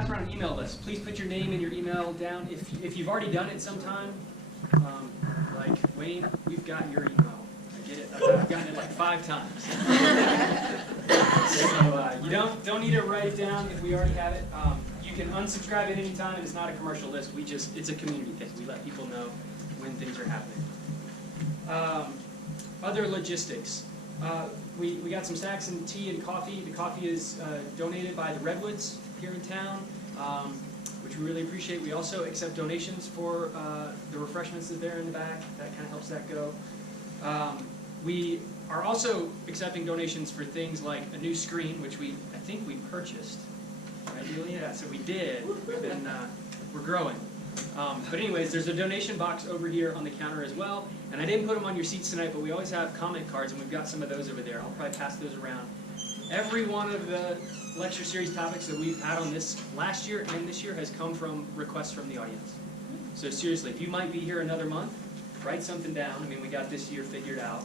pass around an email list. Please put your name and your email down. If you've already done it sometime, like Wayne, we've got your email. I get it. I've gotten it like 5 times. So you don't need to write it down if we already have it. You can unsubscribe at any time, and it's not a commercial list. It's a community thing. We let people know when things are happening. Other logistics. We got some snacks and tea and coffee. The coffee is donated by the Redwoods here in town, which we really appreciate. We also accept donations for the refreshments that are there in the back. That kind of helps that go. We are also accepting donations for things like a new screen, which I think we purchased. Right, Julia? Yeah, so we did. We're growing. But anyways, there's a donation box over here on the counter as well. And I didn't put them on your seats tonight, but we always have comment cards, and we've got some of those over there. I'll probably pass those around. Every one of the lecture series topics that we've had on this last year and this year has come from requests from the audience. So seriously, if you might be here another month, write something down. I mean, we got this year figured out.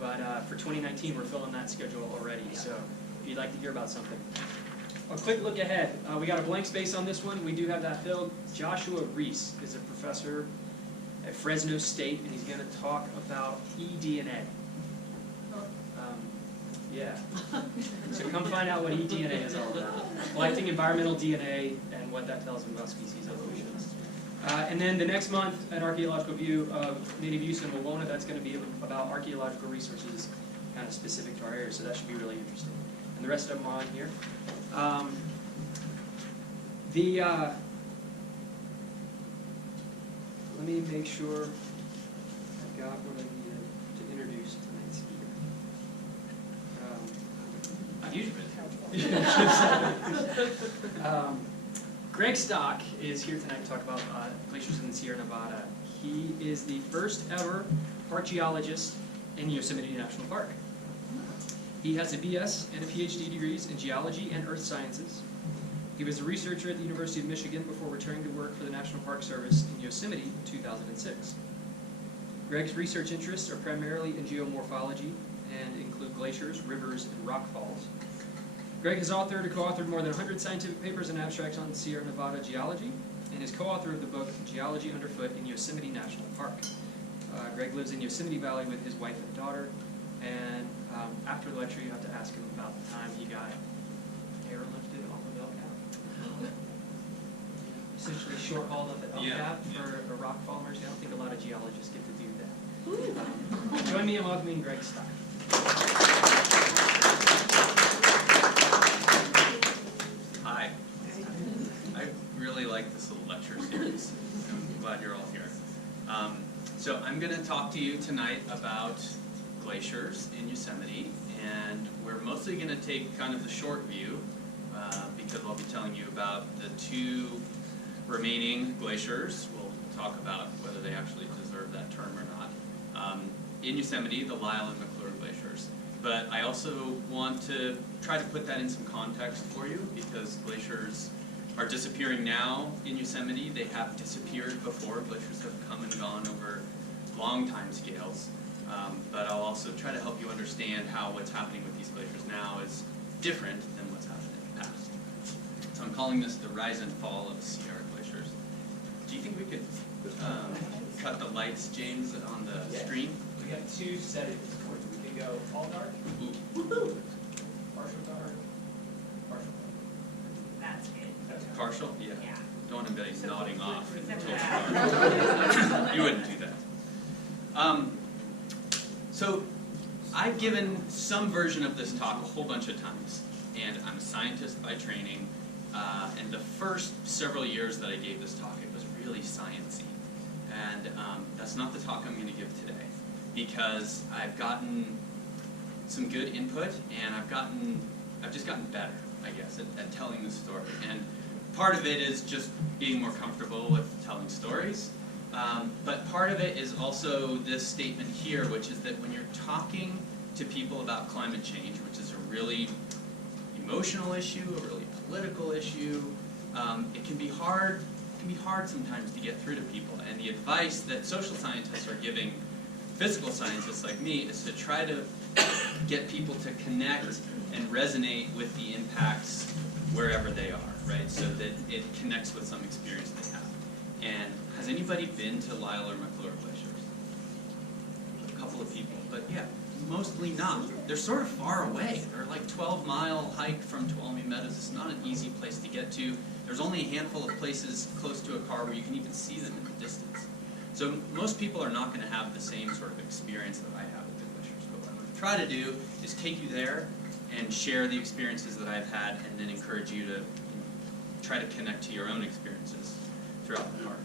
But for 2019, we're filling that schedule already. So if you'd like to hear about something. A quick look ahead. We got a blank space on this one. We do have that filled. Joshua Reese is a professor at Fresno State, and he's going to talk about eDNA. Yeah. So come find out what eDNA is all about. Collecting environmental DNA and what that tells them about species evolution. And then the next month, an archaeological view of native use in Wawona. That's going to be about archaeological resources kind of specific to our area, so that should be really interesting. And the rest of them are on here. Let me make sure I've got what I needed to introduce tonight's speaker. Greg Stock is here tonight to talk about glaciers in the Sierra Nevada. He is the first ever park geologist in Yosemite National Park. He has a BS and a PhD degrees in geology and earth sciences. He was a researcher at the University of Michigan before returning to work for the National Park Service in Yosemite in 2006. Greg's research interests are primarily in geomorphology and include glaciers, rivers, and rock falls. Greg has authored or co-authored more than 100 scientific papers and abstracts on Sierra Nevada geology, and is co-author of the book Geology Underfoot in Yosemite National Park. Greg lives in Yosemite Valley with his wife and daughter, and after the lecture you have to ask him about the time he got airlifted off of El Cap. Essentially short-hauled up at El Cap for a rock fall emergency. I don't think a lot of geologists get to do that. Join me in welcoming Greg Stock. Hi. I really like this little lecture series. I'm glad you're all here. So I'm going to talk to you tonight about glaciers in Yosemite, and we're mostly going to take kind of the short view because I'll be telling you about the 2 remaining glaciers. We'll talk about whether they actually deserve that term or not. In Yosemite, the Lyell and McLure glaciers. But I also want to try to put that in some context for you, because glaciers are disappearing now in Yosemite. They have disappeared before. Glaciers have come and gone over long time scales. But I'll also try to help you understand how what's happening with these glaciers now is different than what's happened in the past. So I'm calling this the rise and fall of Sierra glaciers. Do you think we could cut the lights, James, on the screen? We got 2 settings for you. We can go all dark, Ooh. partial dark, partial dark. That's good. That's good. Partial? Yeah. Yeah. Don't want anybody nodding off. Yeah. You wouldn't do that. So I've given some version of this talk a whole bunch of times, and I'm a scientist by training, and the first several years that I gave this talk, it was really sciencey. And that's not the talk I'm going to give today, because I've gotten some good input, and I've just gotten better, I guess, at telling the story. And part of it is just being more comfortable with telling stories. But part of it is also this statement here, which is that when you're talking to people about climate change, which is a really emotional issue, a really political issue, it can be hard sometimes to get through to people. And the advice that social scientists are giving physical scientists like me is to try to get people to connect and resonate with the impacts wherever they are. right? So that it connects with some experience they have. And has anybody been to Lyell or McLure Glaciers? A couple of people, but yeah, mostly not. They're sort of far away. They're like 12-mile hike from Tuolumne Meadows. It's not an easy place to get to. There's only a handful of places close to a car where you can even see them in the distance. So most people are not going to have the same sort of experience that I have with the glaciers. But what I'm going to try to do is take you there and share the experiences that I've had, and then encourage you to try to connect to your own experiences throughout the park.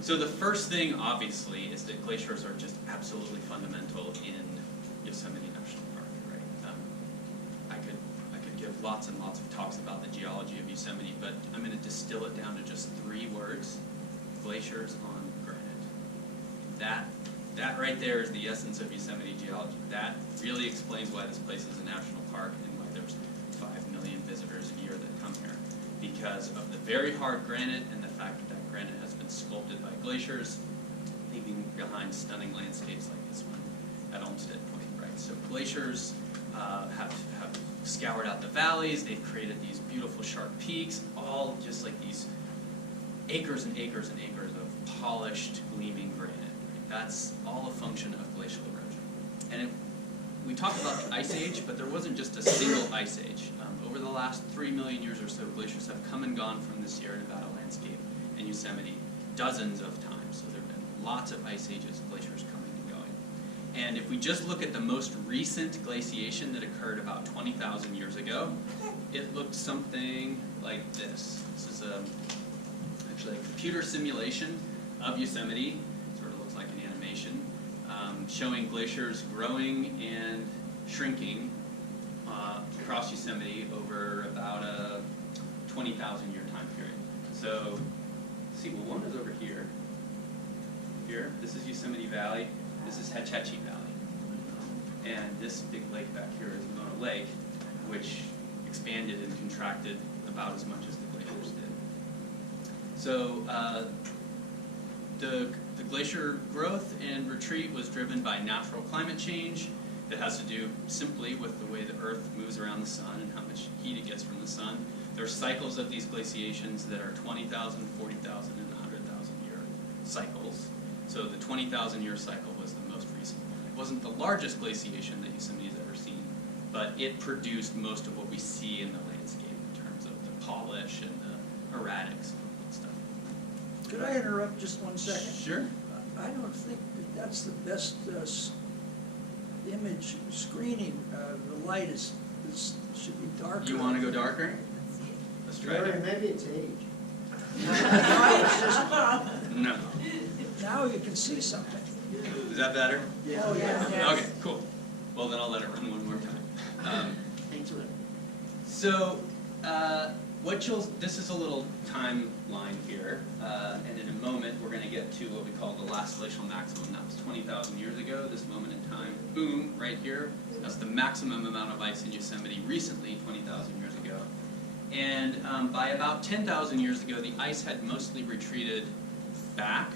So the first thing, obviously, is that glaciers are just absolutely fundamental in Yosemite National Park, right? I could give lots and lots of talks about the geology of Yosemite, but I'm going to distill it down to just 3 words: glaciers on granite. That right there is the essence of Yosemite geology. That really explains why this place is a national park and why there's 5 million visitors a year that come here. Because of the very hard granite and the fact that that granite has been sculpted by glaciers, leaving behind stunning landscapes like this one at Olmsted Point, right? So glaciers have scoured out the valleys, they've created these beautiful sharp peaks, all just like these acres and acres and acres of polished, gleaming granite. That's all a function of glacial erosion. And we talk about the Ice Age, but there wasn't just a single Ice Age. Over the last 3 million years or so, glaciers have come and gone from the Sierra Nevada landscape and Yosemite dozens of times. So there have been lots of Ice Ages, glaciers coming and going. And if we just look at the most recent glaciation that occurred about 20,000 years ago, it looked something like this. This is actually a computer simulation of Yosemite. Sort of looks like an animation, showing glaciers growing and shrinking across Yosemite over about a 20,000 year time period. So, let's see, well, one is over here. Here, this is Yosemite Valley. This is Hetch Hetchy Valley. And this big lake back here is Mona Lake, which expanded and contracted about as much as the glaciers did. So, the glacier growth and retreat was driven by natural climate change. It has to do simply with the way the Earth moves around the sun and how much heat it gets from the sun. There are cycles of these glaciations that are 20,000, 40,000, and 100,000 year cycles. So the 20,000 year cycle was the most recent one. It wasn't the largest glaciation that Yosemite's ever seen, but it produced most of what we see in the landscape in terms of the polish and the erratics and stuff. Could I interrupt just 1 second? Sure. I don't think that that's the best image screening. The light should be darker. You want to go darker? Let's try it. Maybe it's age. Now it's just, No. now you can see something. Is that better? Oh, yeah. Okay, cool. Well, then I'll let it run one more time. Thanks for it. So, this is a little timeline here, and in a moment we're going to get to what we call the last glacial maximum. That was 20,000 years ago, this moment in time. Boom, right here. That's the maximum amount of ice in Yosemite recently, 20,000 years ago. And by about 10,000 years ago, the ice had mostly retreated back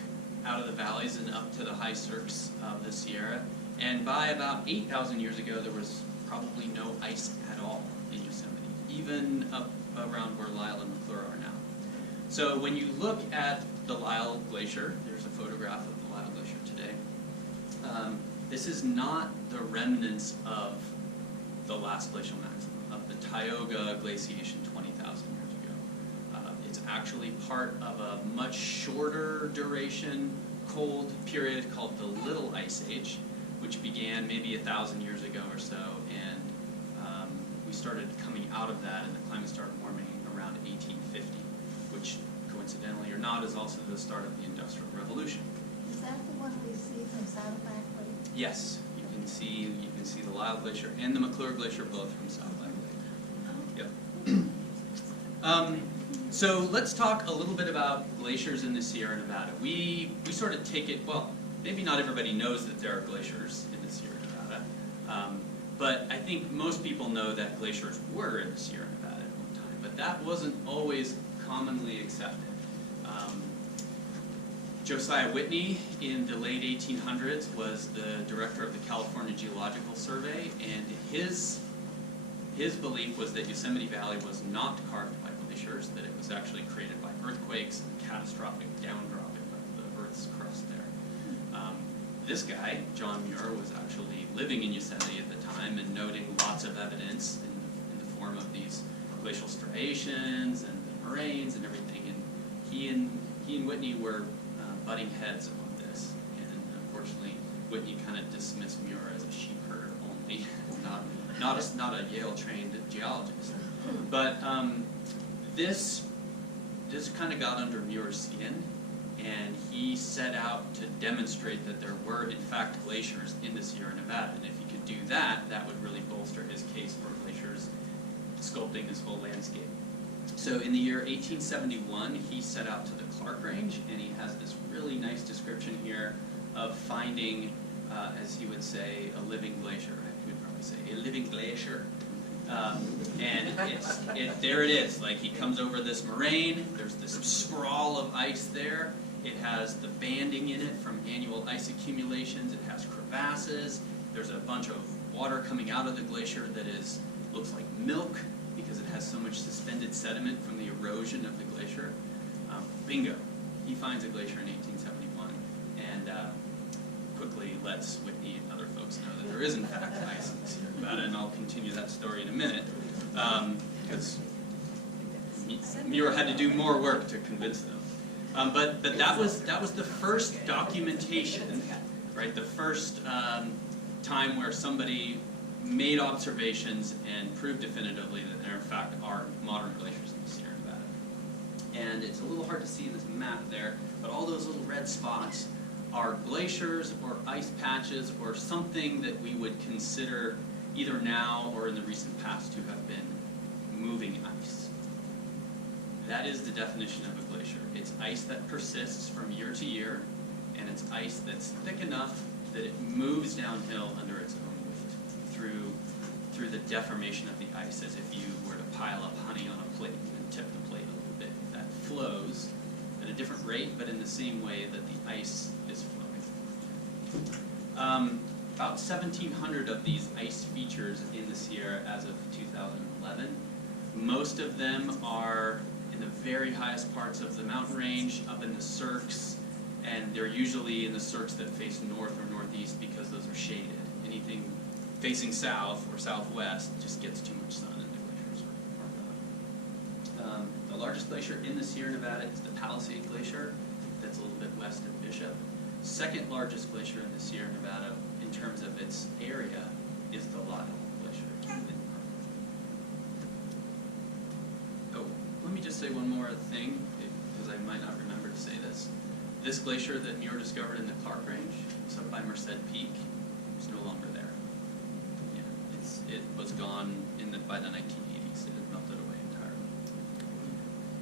out of the valleys and up to the high cirques of the Sierra. And by about 8,000 years ago, there was probably no ice at all in Yosemite, even up around where Lyell and McLure are now. So when you look at the Lyell Glacier, there's a photograph of the Lyell Glacier today. This is not the remnants of the last glacial maximum, of the Tioga glaciation 20,000 years ago. It's actually part of a much shorter duration cold period called the Little Ice Age, which began maybe 1,000 years ago or so, and we started coming out of that, and the climate started warming around 1850, which, coincidentally or not, is also the start of the Industrial Revolution. Is that the one we see from Saddleback Lake? Yes, you can see the Lyell Glacier and the McClure Glacier both from Saddleback Lake. Yep. So let's talk a little bit about glaciers in the Sierra Nevada. We sort of take it, well, maybe not everybody knows that there are glaciers in the Sierra Nevada, but I think most people know that glaciers were in the Sierra Nevada at one time, but that wasn't always commonly accepted. Josiah Whitney in the late 1800s was the director of the California Geological Survey, and his his belief was that Yosemite Valley was not carved by glaciers, that it was actually created by earthquakes and catastrophic downdropping of the Earth's crust there. This guy, John Muir, was actually living in Yosemite at the time and noting lots of evidence in the form of these glacial striations and the moraines and everything. And he and Whitney were butting heads on this. And unfortunately, Whitney kind of dismissed Muir as a sheep herder only, not a Yale-trained geologist. But this kind of got under Muir's skin, and he set out to demonstrate that there were, in fact, glaciers in the Sierra Nevada. And if he could do that, that would really bolster his case for glaciers sculpting this whole landscape. So in the year 1871, he set out to the Clark Range, and he has this really nice description here of finding, as he would say, a living glacier. He would probably say, a living glacier. And there it is. Like, he comes over this moraine, there's this sprawl of ice there. It has the banding in it from annual ice accumulations. It has crevasses. There's a bunch of water coming out of the glacier that looks like milk because it has so much suspended sediment from the erosion of the glacier. Bingo. He finds a glacier in 1871 and quickly lets Whitney and other folks know that there is in fact ice in the Sierra Nevada, and I'll continue that story in a minute because Muir had to do more work to convince them. But that was the first documentation, right? The first time where somebody made observations and proved definitively that there in fact are modern glaciers in the Sierra Nevada. And it's a little hard to see in this map there, but all those little red spots are glaciers or ice patches or something that we would consider either now or in the recent past to have been moving ice. That is the definition of a glacier. It's ice that persists from year to year, and it's ice that's thick enough that it moves downhill under its own weight through the deformation of the ice, as if you were to pile up honey on a plate and tip the plate a little bit. That flows at a different rate, but in the same way that the ice is flowing. About 1,700 of these ice features in the Sierra as of 2011. Most of them are in the very highest parts of the mountain range, up in the cirques, and they're usually in the cirques that face north or northeast because those are shaded. Anything facing south or southwest just gets too much sun and the glaciers are gone. The largest glacier in the Sierra Nevada is the Palisade Glacier. That's a little bit west of Bishop. Second largest glacier in the Sierra Nevada in terms of its area is the Lyell Glacier. Oh, let me just say one more thing, because I might not remember to say this. This glacier that Muir discovered in the Clark Range, it's up by Merced Peak, is no longer there. Yeah, it was gone by the 1980s. It had melted away entirely.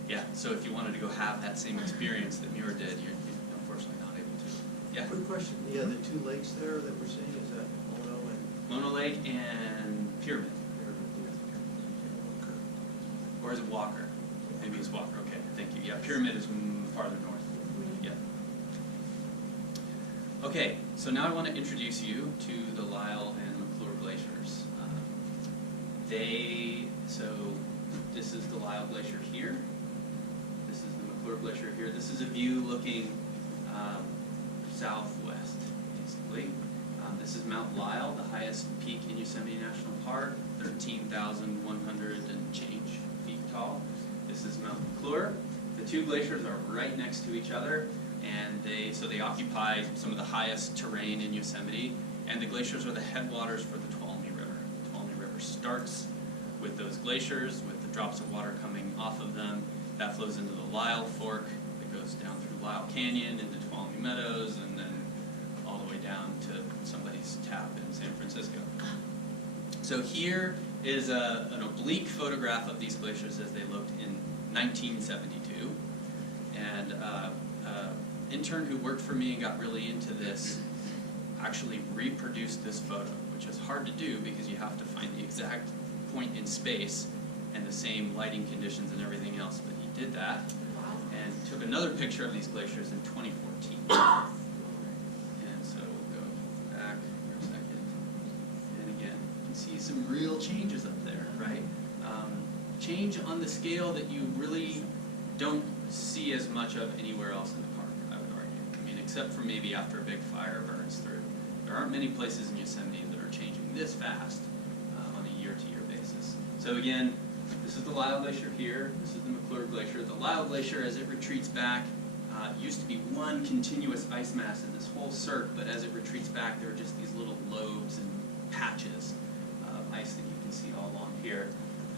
Yeah, so if you wanted to go have that same experience that Muir did, you're unfortunately not able to. Yeah? Quick question, the two lakes there that we're seeing, is that Mono and? Mono Lake and Pyramid. Or is it Walker? Maybe it's Walker, okay, thank you. Yeah, Pyramid is farther north. Yeah. Okay, so now I want to introduce you to the Lyell and McClure Glaciers. So this is the Lyell Glacier here. This is the McClure Glacier here. This is a view looking southwest, basically. This is Mount Lyell, the highest peak in Yosemite National Park, 13,100 and change feet tall. This is Mount McClure. The two glaciers are right next to each other, and they occupy some of the highest terrain in Yosemite, and the glaciers are the headwaters for the Tuolumne River. The Tuolumne River starts with those glaciers, with the drops of water coming off of them. That flows into the Lyell Fork, that goes down through Lyell Canyon, into Tuolumne Meadows, and then all the way down to somebody's tap in San Francisco. So here is an oblique photograph of these glaciers as they looked in 1972. And an intern who worked for me and got really into this actually reproduced this photo, which is hard to do because you have to find the exact point in space and the same lighting conditions and everything else, but he did that and took another picture of these glaciers in 2014. And so we'll go back for a second. And again, you can see some real changes up there. right? Change on the scale that you really don't see as much of anywhere else in the park, I would argue. I mean, except for maybe after a big fire burns through. There aren't many places in Yosemite that are changing this fast on a year-to-year basis. So again, this is the Lyell Glacier here. This is the McClure Glacier. The Lyell Glacier, as it retreats back, used to be one continuous ice mass in this whole cirque, but as it retreats back, there are just these little lobes and patches of ice that you can see all along here.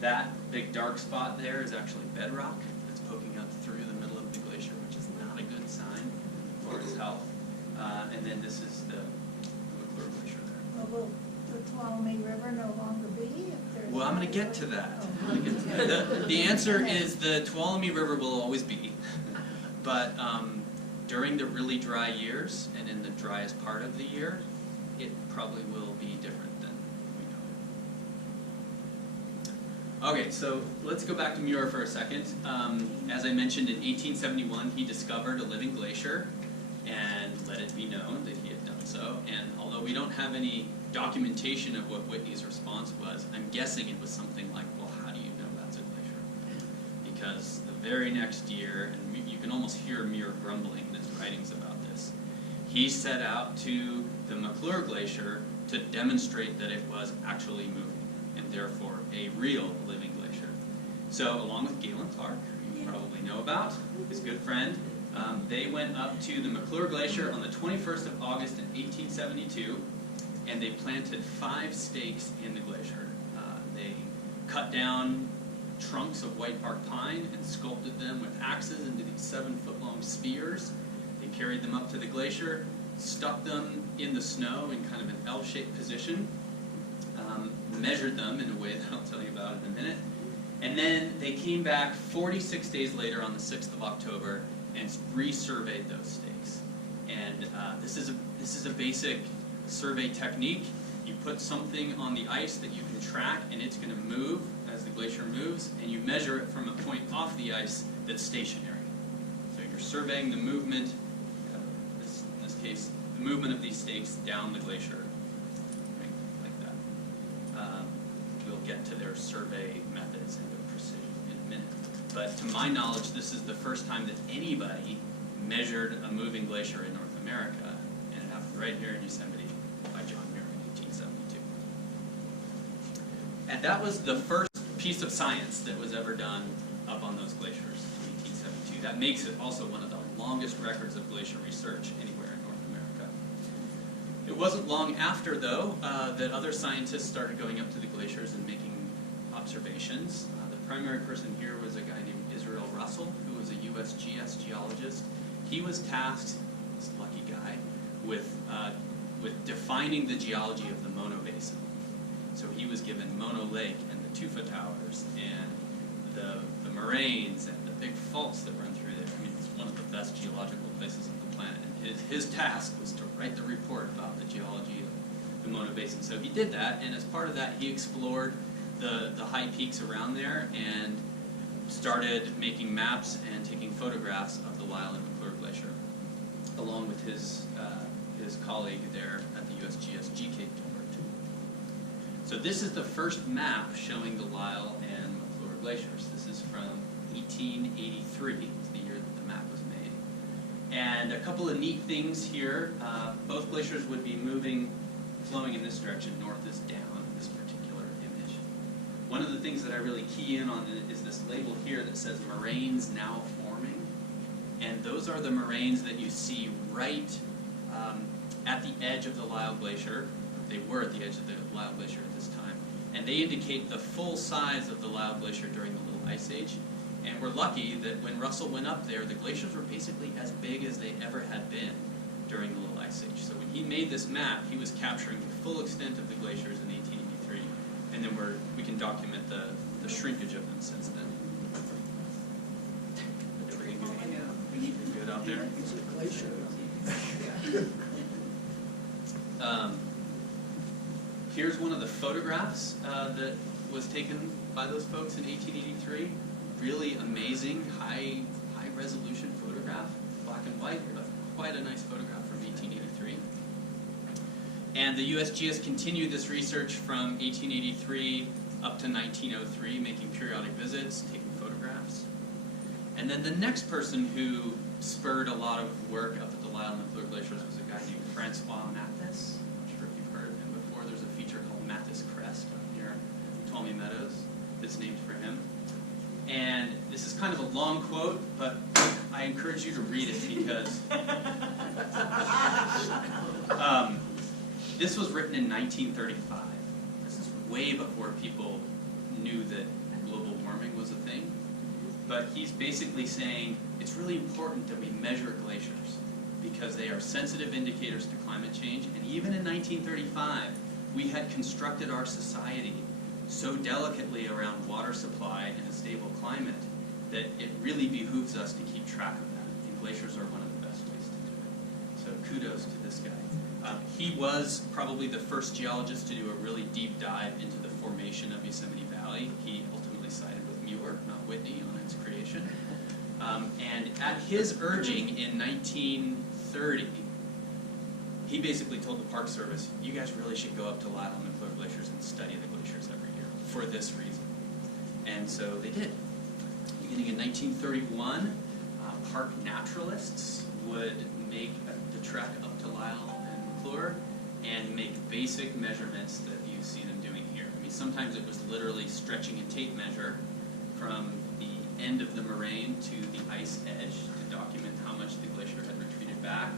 That big dark spot there is actually bedrock that's poking up through the middle of the glacier, which is not a good sign for its health. And then this is the McClure Glacier there. Well, will the Tuolumne River no longer be if there's... Well, I'm going to get to that. The answer is the Tuolumne River will always be, but during the really dry years and in the driest part of the year, it probably will be different than we know. Okay, so let's go back to Muir for a second. As I mentioned, in 1871, he discovered a living glacier and let it be known that he had done so. And although we don't have any documentation of what Whitney's response was, I'm guessing it was something like, well, how do you know that's a glacier? Because the very next year, and you can almost hear Muir grumbling in his writings about this, he set out to the Maclure Glacier to demonstrate that it was actually moving, and therefore a real living glacier. So along with Galen Clark, who you probably know about, his good friend, they went up to the Maclure Glacier on the 21st of August in 1872, and they planted 5 stakes in the glacier. They cut down trunks of white bark pine and sculpted them with axes into these 7-foot-long spears. They carried them up to the glacier, stuck them in the snow in kind of an L-shaped position, measured them in a way that I'll tell you about in a minute, and then they came back 46 days later on the 6th of October and resurveyed those stakes. And this is a basic survey technique. You put something on the ice that you can track, and it's going to move as the glacier moves, and you measure it from a point off the ice that's stationary. So you're surveying the movement, in this case, the movement of these stakes down the glacier, right, like that. We'll get to their survey methods and their precision in a minute. But to my knowledge, this is the first time that anybody measured a moving glacier in North America, and it happened right here in Yosemite by John Muir in 1872. And that was the first piece of science that was ever done up on those glaciers in 1872. That makes it also one of the longest records of glacier research anywhere in North America. It wasn't long after, though, that other scientists started going up to the glaciers and making observations. The primary person here was a guy named Israel Russell, who was a USGS geologist. He was tasked, this lucky guy, with defining the geology of the Mono Basin. So he was given Mono Lake and the Tufa Towers and the moraines and the big faults that run through there. I mean, it's one of the best geological places on the planet. And his task was to write the report about the geology of the Mono Basin. So he did that, and as part of that, he explored the high peaks around there and started making maps and taking photographs of the Lyell and McLure Glacier, along with his colleague there at the USGS, G.K. Gilbert. So this is the first map showing the Lyell and McLure Glaciers. This is from 1883, it's the year that the map was made. And a couple of neat things here. Both glaciers would be flowing in this direction. North is down, this particular image. One of the things that I really key in on is this label here that says moraines now forming. And those are the moraines that you see right at the edge of the Lyell Glacier. They were at the edge of the Lyell Glacier at this time. And they indicate the full size of the Lyell Glacier during the Little Ice Age. And we're lucky that when Russell went up there, the glaciers were basically as big as they ever had been during the Little Ice Age. So when he made this map, he was capturing the full extent of the glaciers in 1883. And then we can document the shrinkage of them since then. Everything good out there? It's a glacier. Here's one of the photographs that was taken by those folks in 1883. Really amazing, high resolution photograph, black and white, but quite a nice photograph from 1883. And the USGS continued this research from 1883 up to 1903, making periodic visits, taking photographs. And then the next person who spurred a lot of work up at the Lyell and McClure Glaciers was a guy named Francois Mathis. I'm not sure if you've heard of him before. There's a feature called Mathis Crest up near Tuolumne Meadows that's named for him. And this is kind of a long quote, but I encourage you to read it because this was written in 1935. This is way before people knew that global warming was a thing. But he's basically saying it's really important that we measure glaciers because they are sensitive indicators to climate change. And even in 1935, we had constructed our society so delicately around water supply and a stable climate that it really behooves us to keep track of that. And glaciers are one of the best ways to do it. So kudos to this guy. He was probably the first geologist to do a really deep dive into the formation of Yosemite Valley. He ultimately sided with Muir, not Whitney, on its creation. And at his urging in 1930, he basically told the Park Service, you guys really should go up to Lyell and McClure Glaciers and study the glaciers every year for this reason. And so they did. Beginning in 1931, park naturalists would make the trek up to Lyell and McClure and make basic measurements that you see them doing here. I mean, sometimes it was literally stretching a tape measure from the end of the moraine to the ice edge to document how much the glacier had retreated back.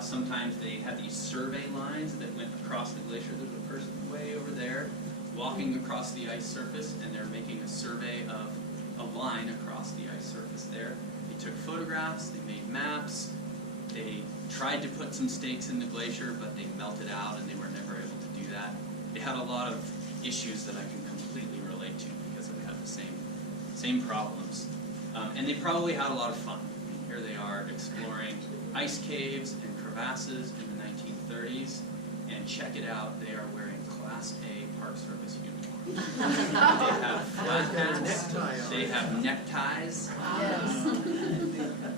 Sometimes they had these survey lines that went across the glacier. There's a person way over there walking across the ice surface, and they're making a survey of a line across the ice surface there. They took photographs, they made maps, they tried to put some stakes in the glacier, but they melted out and they were never able to do that. They had a lot of issues that I can completely relate to because they had the same problems. And they probably had a lot of fun. Here they are exploring ice caves and crevasses in the 1930s, and check it out, they are wearing Class A Park Service uniforms. They have flat hats, they have neckties. Yes.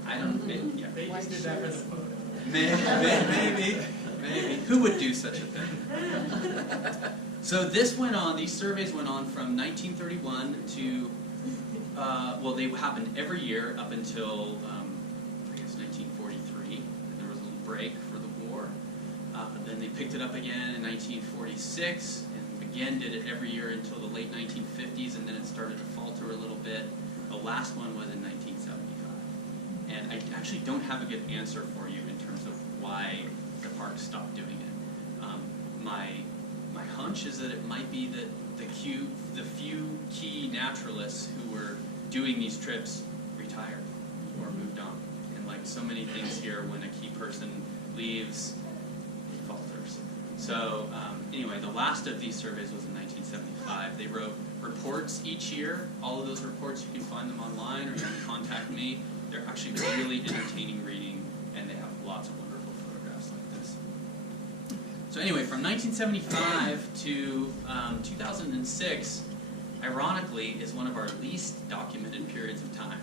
I don't, yeah. They just did that for the photo. Maybe. Who would do such a thing? So this went on, these surveys went on from 1931 to, well, they happened every year up until, I guess, 1943. And there was a little break for the war. Then they picked it up again in 1946, and again did it every year until the late 1950s, and then it started to falter a little bit. The last one was in 1975. And I actually don't have a good answer for you in terms of why the park stopped doing it. My hunch is that it might be that the few key naturalists who were doing these trips retired or moved on. And like so many things here, when a key person leaves, it falters. So anyway, the last of these surveys was in 1975. They wrote reports each year. All of those reports, you can find them online or you can contact me. They're actually really entertaining reading, and they have lots of wonderful photographs like this. So anyway, from 1975 to 2006, ironically, is one of our least documented periods of time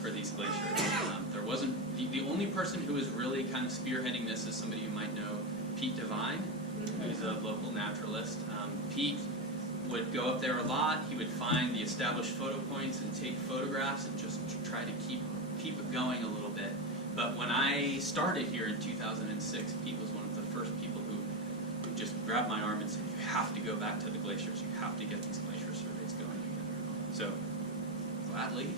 for these glaciers. There wasn't, the only person who was really kind of spearheading this is somebody you might know, Pete Devine, who's a local naturalist. Pete would go up there a lot. He would find the established photo points and take photographs and just try to keep it going a little bit. But when I started here in 2006, Pete was one of the first people who just grabbed my arm and said, you have to go back to the glaciers. You have to get these glacier surveys going again. So, gladly,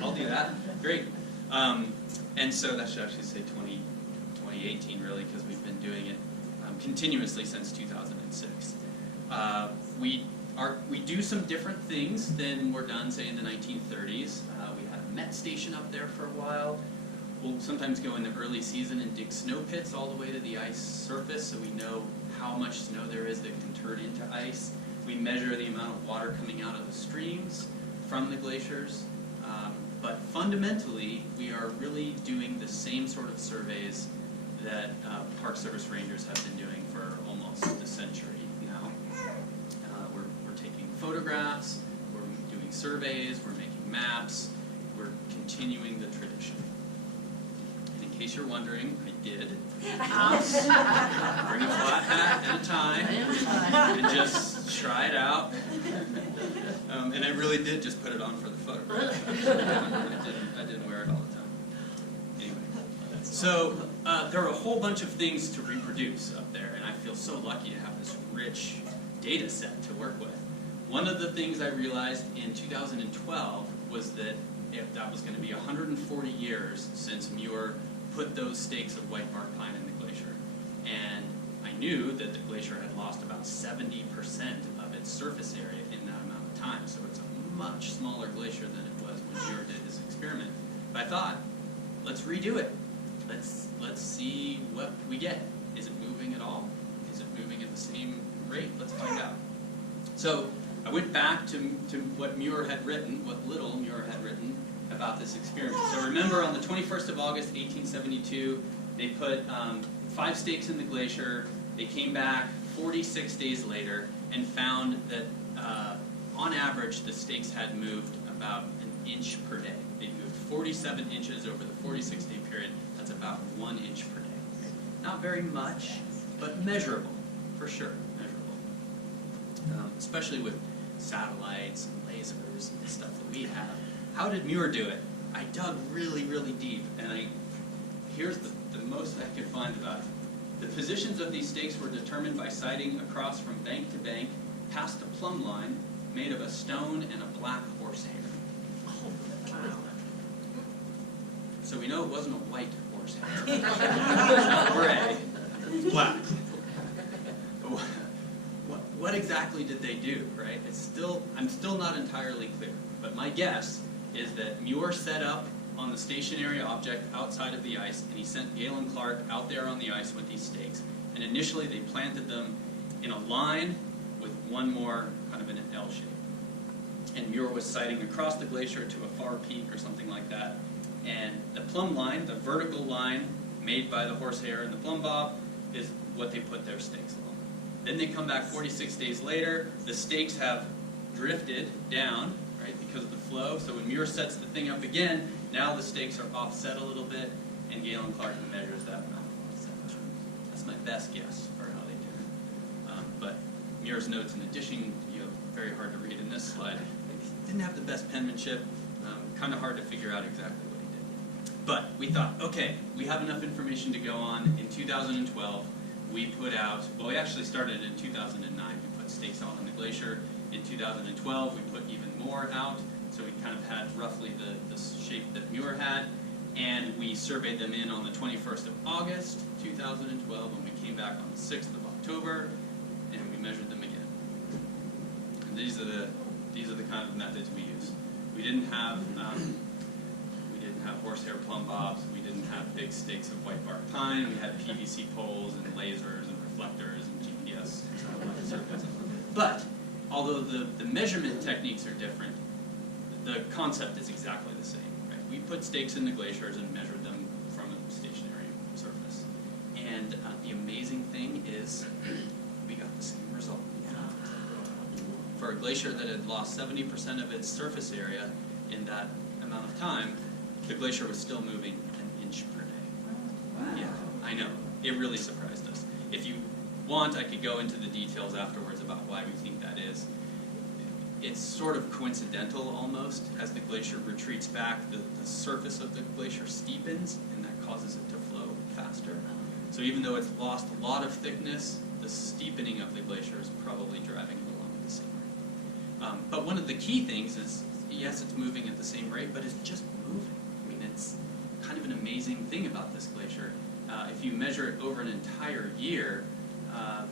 I'll do that. Great. And so that should actually say 2018, really, because we've been doing it continuously since 2006. We do some different things than were done, say, in the 1930s. We had a Met station up there for a while. We'll sometimes go in the early season and dig snow pits all the way to the ice surface so we know how much snow there is that can turn into ice. We measure the amount of water coming out of the streams from the glaciers. But fundamentally, we are really doing the same sort of surveys that Park Service rangers have been doing for almost a century now. We're taking photographs, we're doing surveys, we're making maps, we're continuing the tradition. And in case you're wondering, I did once bring a flat hat at a time and just try it out. And I really did just put it on for the photograph. I didn't wear it all the time. Anyway, so there are a whole bunch of things to reproduce up there, and I feel so lucky to have this rich data set to work with. One of the things I realized in 2012 was that if that was going to be 140 years since Muir put those stakes of white bark pine in the glacier. And I knew that the glacier had lost about 70% of its surface area in that amount of time. So it's a much smaller glacier than it was when Muir did his experiment. But I thought, let's redo it. Let's see what we get. Is it moving at all? Is it moving at the same rate? Let's find out. So I went back to what Muir had written, what little Muir had written about this experiment. So remember, on the 21st of August, 1872, they put 5 stakes in the glacier. They came back 46 days later and found that on average the stakes had moved about an inch per day. They moved 47 inches over the 46-day period. That's about 1 inch per day. Not very much, but measurable, for sure, measurable. Especially with satellites and lasers and stuff that we have. How did Muir do it? I dug really, really deep, and here's the most I could find about it. The positions of these stakes were determined by sighting across from bank to bank, past a plumb line made of a stone and a black horsehair. So we know it wasn't a white horsehair. It's not gray, it's black. But what exactly did they do, right? I'm still not entirely clear, but my guess is that Muir set up on the stationary object outside of the ice, and he sent Lyell and Clark out there on the ice with these stakes. And initially they planted them in a line with one more kind of in an L shape. And Muir was sighting across the glacier to a far peak or something like that. And the plumb line, the vertical line made by the horsehair and the plumb bob, is what they put their stakes along. Then they come back 46 days later, the stakes have drifted down, right, because of the flow. So when Muir sets the thing up again, now the stakes are offset a little bit, and Lyell and Clark measures that amount of offset. That's my best guess for how they did it. But Muir's notes, in addition, very hard to read in this slide. Didn't have the best penmanship, kind of hard to figure out exactly what he did. But we thought, okay, we have enough information to go on. In 2012, we put out, well, we actually started in 2009. We put stakes out on the glacier. In 2012, we put even more out. So we kind of had roughly the shape that Muir had. And we surveyed them in on the 21st of August, 2012, and we came back on the 6th of October, and we measured them again. And these are the kind of methods we use. We didn't have horsehair plumb bobs. We didn't have big stakes of white bark pine. We had PVC poles and lasers and reflectors and GPS circuits. But although the measurement techniques are different, the concept is exactly the same. Right? We put stakes in the glaciers and measured them from a stationary surface. And the amazing thing is we got the same result. For a glacier that had lost 70% of its surface area in that amount of time, the glacier was still moving an inch per day. Yeah, I know. It really surprised us. If you want, I could go into the details afterwards about why we think that is. It's sort of coincidental almost. As the glacier retreats back, the surface of the glacier steepens, and that causes it to flow faster. So even though it's lost a lot of thickness, the steepening of the glacier is probably driving it along at the same rate. But one of the key things is, yes, it's moving at the same rate, but it's just moving. I mean, it's kind of an amazing thing about this glacier. If you measure it over an entire year,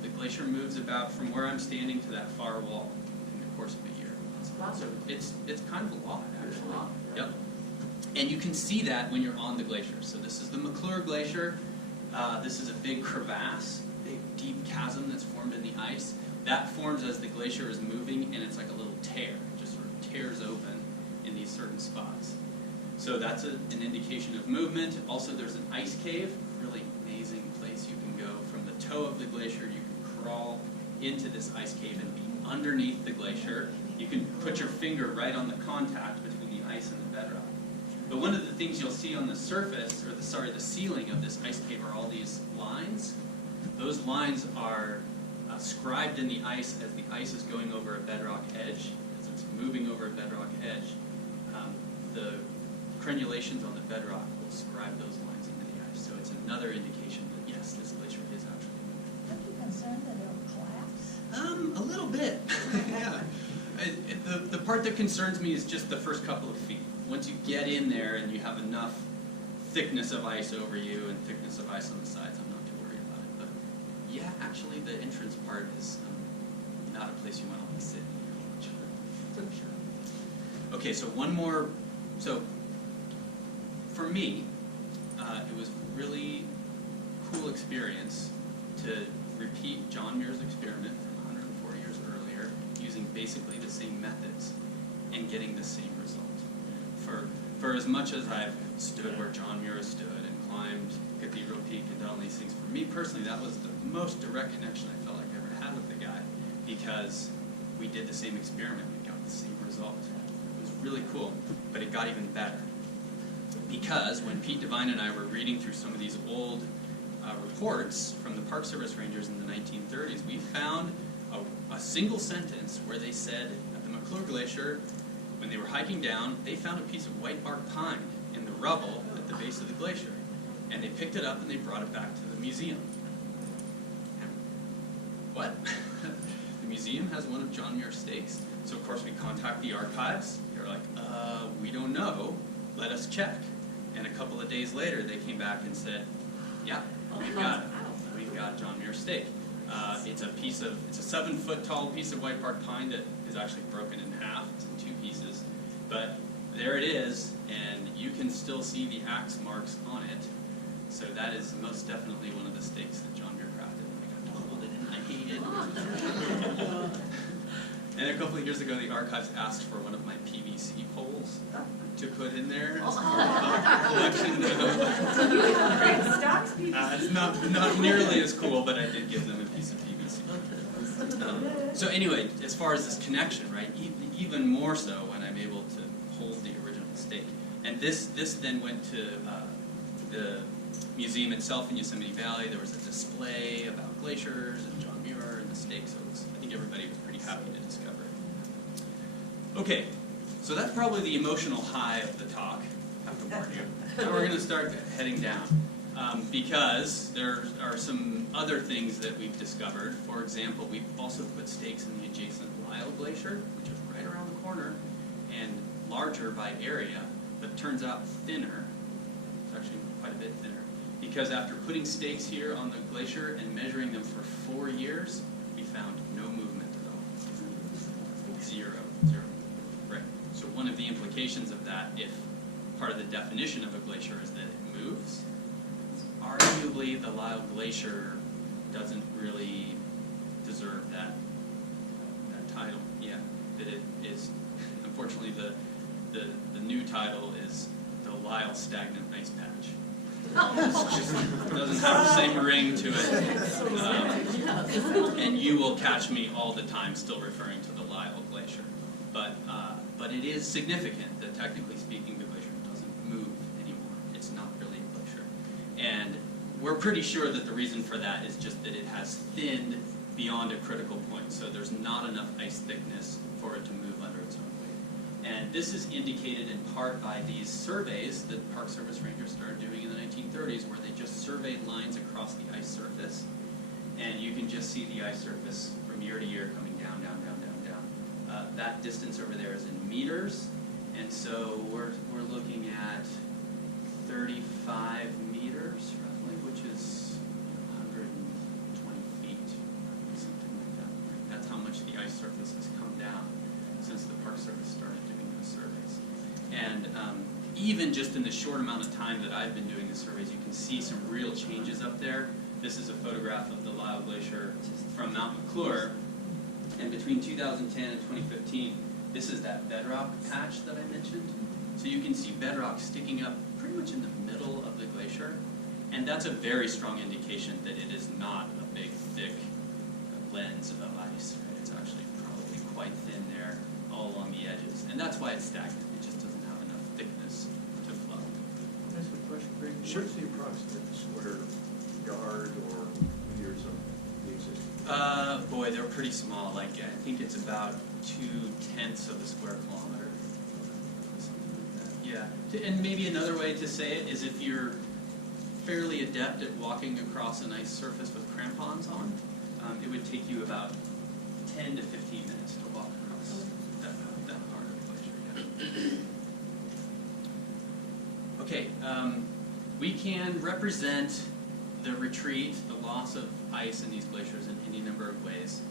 the glacier moves about from where I'm standing to that far wall in the course of a year. So it's kind of a lot, actually. Yep. And you can see that when you're on the glacier. So this is the McClure Glacier. This is a big crevasse, big deep chasm that's formed in the ice. That forms as the glacier is moving, and it's like a little tear. It just sort of tears open in these certain spots. So that's an indication of movement. Also, there's an ice cave, a really amazing place you can go. From the toe of the glacier, you can crawl into this ice cave and be underneath the glacier. You can put your finger right on the contact between the ice and the bedrock. But one of the things you'll see on the surface, or the ceiling of this ice cave, are all these lines. Those lines are scribed in the ice as the ice is going over a bedrock edge, as it's moving over a bedrock edge, the crenulations on the bedrock will scribe those lines into the ice. So it's another indication that yes, this glacier is actually moving. Aren't you concerned that it'll collapse? A little bit. Yeah. The part that concerns me is just the first couple of feet. Once you get in there and you have enough thickness of ice over you and thickness of ice on the sides, I'm not too worried about it. But yeah, actually the entrance part is not a place you want to sit for sure. Okay, so one more. So for me, it was really cool experience to repeat John Muir's experiment from 140 years earlier, using basically the same methods and getting the same result. For as much as I've stood where John Muir stood and climbed Cathedral Peak and done all these things, for me personally, that was the most direct connection I felt like I ever had with the guy, because we did the same experiment, we got the same result. It was really cool, but it got even better. Because when Pete Devine and I were reading through some of these old reports from the Park Service rangers in the 1930s, we found a single sentence where they said at the McClure Glacier, when they were hiking down, they found a piece of white bark pine in the rubble at the base of the glacier. And they picked it up and they brought it back to the museum. And what? The museum has one of John Muir's stakes. So of course we contact the archives. They're like, we don't know, let us check. And a couple of days later they came back and said, yeah, we've got it. We've got John Muir's stake. It's a 7-foot tall piece of white bark pine that is actually broken in half. It's in 2 pieces. But there it is, and you can still see the axe marks on it. So that is most definitely one of the stakes that John Muir crafted. I got to hold it and I hate it. And a couple of years ago, the archives asked for one of my PVC poles to put in there as part of the collection. Stocks PVC. It's not nearly as cool, but I did give them a piece of PVC. So anyway, as far as this connection, right, even more so when I'm able to hold the original stake. And this then went to the museum itself in Yosemite Valley. There was a display about glaciers and John Muir and the stake, so I think everybody was pretty happy to discover it. Okay, so that's probably the emotional high of the talk. I have to warn you. Now we're going to start heading down. Because there are some other things that we've discovered. For example, we've also put stakes in the adjacent Lyell Glacier, which is right around the corner, and larger by area, but turns out thinner. It's actually quite a bit thinner. Because after putting stakes here on the glacier and measuring them for 4 years, we found no movement at all. Zero. Right. So one of the implications of that, if part of the definition of a glacier is that it moves, arguably the Lyell Glacier doesn't really deserve that title. Yeah, that it is. Unfortunately, the new title is the Lyell Stagnant Ice Patch. It doesn't have the same ring to it, and you will catch me all the time still referring to the Lyell Glacier. But it is significant that technically speaking, the glacier doesn't move anymore. It's not really a glacier. And we're pretty sure that the reason for that is just that it has thinned beyond a critical point. So there's not enough ice thickness for it to move under its own weight. And this is indicated in part by these surveys that Park Service rangers started doing in the 1930s, where they just surveyed lines across the ice surface. And you can just see the ice surface from year to year coming down, down, down, down, down. That distance over there is in meters. And so we're looking at 35 meters, roughly, which is 120 feet, something like that. That's how much the ice surface has come down since the Park Service started doing those surveys. And even just in the short amount of time that I've been doing the surveys, you can see some real changes up there. This is a photograph of the Lyell Glacier from Mount McClure. And between 2010 and 2015, this is that bedrock patch that I mentioned. So you can see bedrock sticking up pretty much in the middle of the glacier. And that's a very strong indication that it is not a big, thick lens of ice. Right? It's actually probably quite thin there, all along the edges. And that's why it's stagnant. It just doesn't have enough thickness to flow. That's a question, Greg. Sure. What's the approximate square yard or meters of the existing? Boy, they're pretty small. Like, I think it's about 2/10 of a square kilometer. Something like that. Yeah, and maybe another way to say it is if you're fairly adept at walking across an ice surface with crampons on, it would take you about 10 to 15 minutes to walk across that part of the glacier. Yeah. Okay, we can represent the retreat, the loss of ice in these glaciers in any number of ways.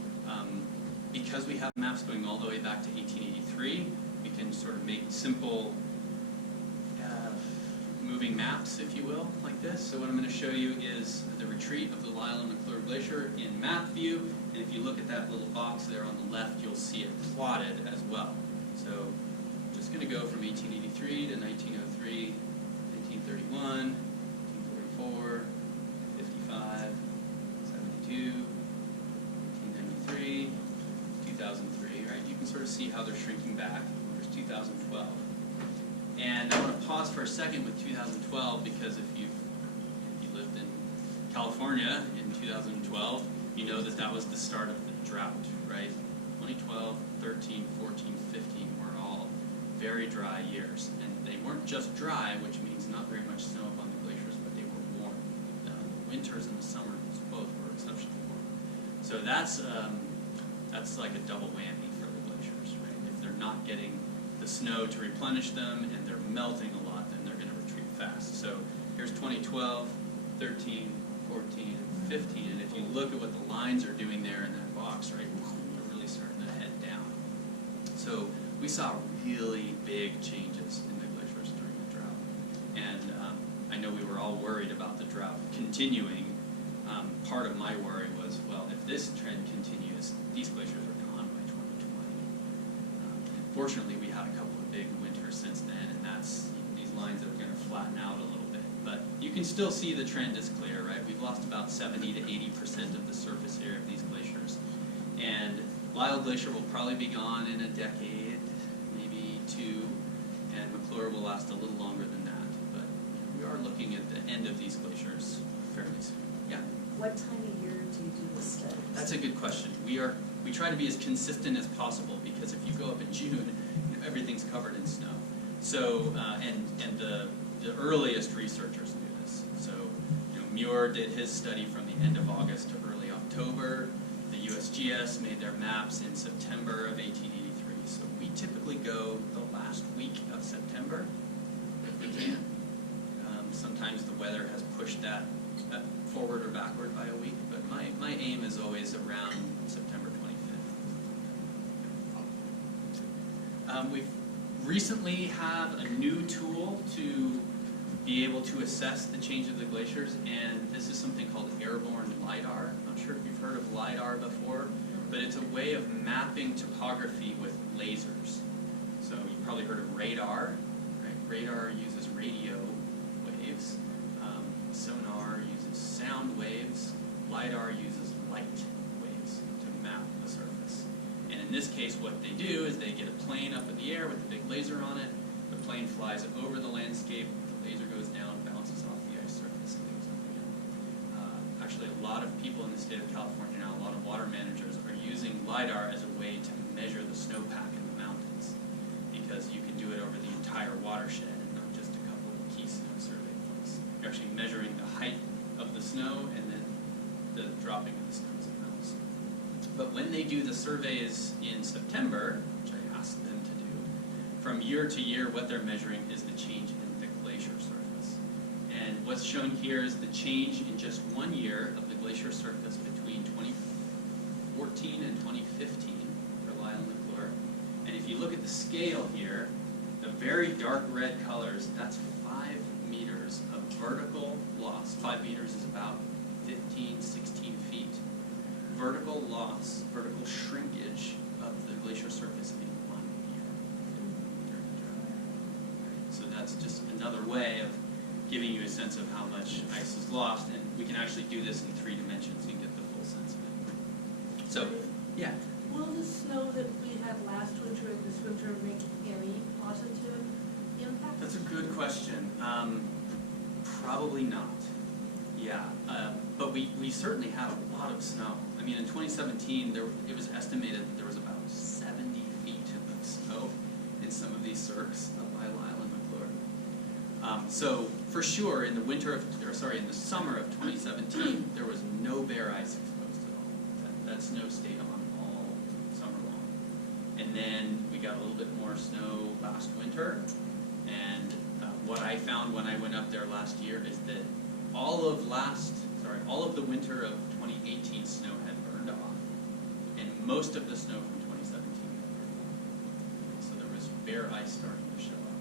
Because we have maps going all the way back to 1883, we can sort of make simple moving maps, if you will, like this. So what I'm going to show you is the retreat of the Lyell and McLure Glacier in map view, and if you look at that little box there on the left, you'll see it plotted as well. So I'm just going to go from 1883 to 1903, 1931, 1944, 55, 72, 1993, 2003, right? You can sort of see how they're shrinking back. There's 2012. And I want to pause for a second with 2012 because if you lived in California in 2012, you know that was the start of the drought, right? 2012, 13, 14, 15 were all very dry years. And they weren't just dry, which means not very much snow up on the glaciers, but they were warm. The winters and the summers both were exceptionally warm. So that's like a double whammy for the glaciers, right? If they're not getting the snow to replenish them and they're melting a lot, then they're going to retreat fast. So here's 2012, 13, 14, 15, and if you look at what the lines are doing there in that box, right, they're really starting to head down. So we saw really big changes in the glaciers during the drought. And I know we were all worried about the drought continuing. Part of my worry was, well, if this trend continues, these glaciers are gone by 2020. Fortunately, we had a couple of big winters since then, and these lines are going to flatten out a little bit. But you can still see the trend is clear, right? We've lost about 70 to 80% of the surface area of these glaciers. And Lyell Glacier will probably be gone in a decade, maybe two, and McClure will last a little longer than that. But we are looking at the end of these glaciers fairly soon. Yeah? What time of year do you do the studies? That's a good question. We try to be as consistent as possible because if you go up in June, everything's covered in snow. So and the earliest researchers do this. So Muir did his study from the end of August to early October. The USGS made their maps in September of 1883. So we typically go the last week of September if we can. Sometimes the weather has pushed that forward or backward by a week, but my aim is always around September 25th. We've recently have a new tool to be able to assess the change of the glaciers, and this is something called Airborne LiDAR. I'm not sure if you've heard of LiDAR before, but it's a way of mapping topography with lasers. So you've probably heard of radar, right? Radar uses radio waves. Sonar uses sound waves. LiDAR uses light waves to map the surface. And in this case, what they do is they get a plane up in the air with a big laser on it. The plane flies over the landscape. The laser goes down, bounces off the ice surface, and goes up again. Actually, a lot of people in the state of California now, a lot of water managers are using LiDAR as a way to measure the snowpack in the mountains because you can do it over the entire watershed and not just a couple of key snow survey points. You're actually measuring the height of the snow and then the dropping of the snow as it melts. But when they do the surveys in September, which I asked them to do, from year to year what they're measuring is the change in the glacier surface. And what's shown here is the change in just 1 year of the glacier surface between 2014 and 2015 for Lyell and McLure. And if you look at the scale here, the very dark red colors, that's 5 meters of vertical loss. 5 meters is about 15, 16 feet. Vertical loss, vertical shrinkage of the glacier surface in 1 year during the drought. So that's just another way of giving you a sense of how much ice is lost, and we can actually do this in 3 dimensions. You can get the full sense of it. So, yeah. Will the snow that we had last winter and this winter make any positive impact? That's a good question. Probably not. Yeah, but we certainly had a lot of snow. I mean, in 2017, it was estimated that there was about 70 some of these cirques up by Lyell and McLure. So for sure, in the in the summer of 2017, there was no bare ice exposed at all. That snow stayed on all summer long. And then we got a little bit more snow last winter, and what I found when I went up there last year is that all of the winter of 2018 snow had burned off, and most of the snow from 2017 had burned off. So there was bare ice starting to show up.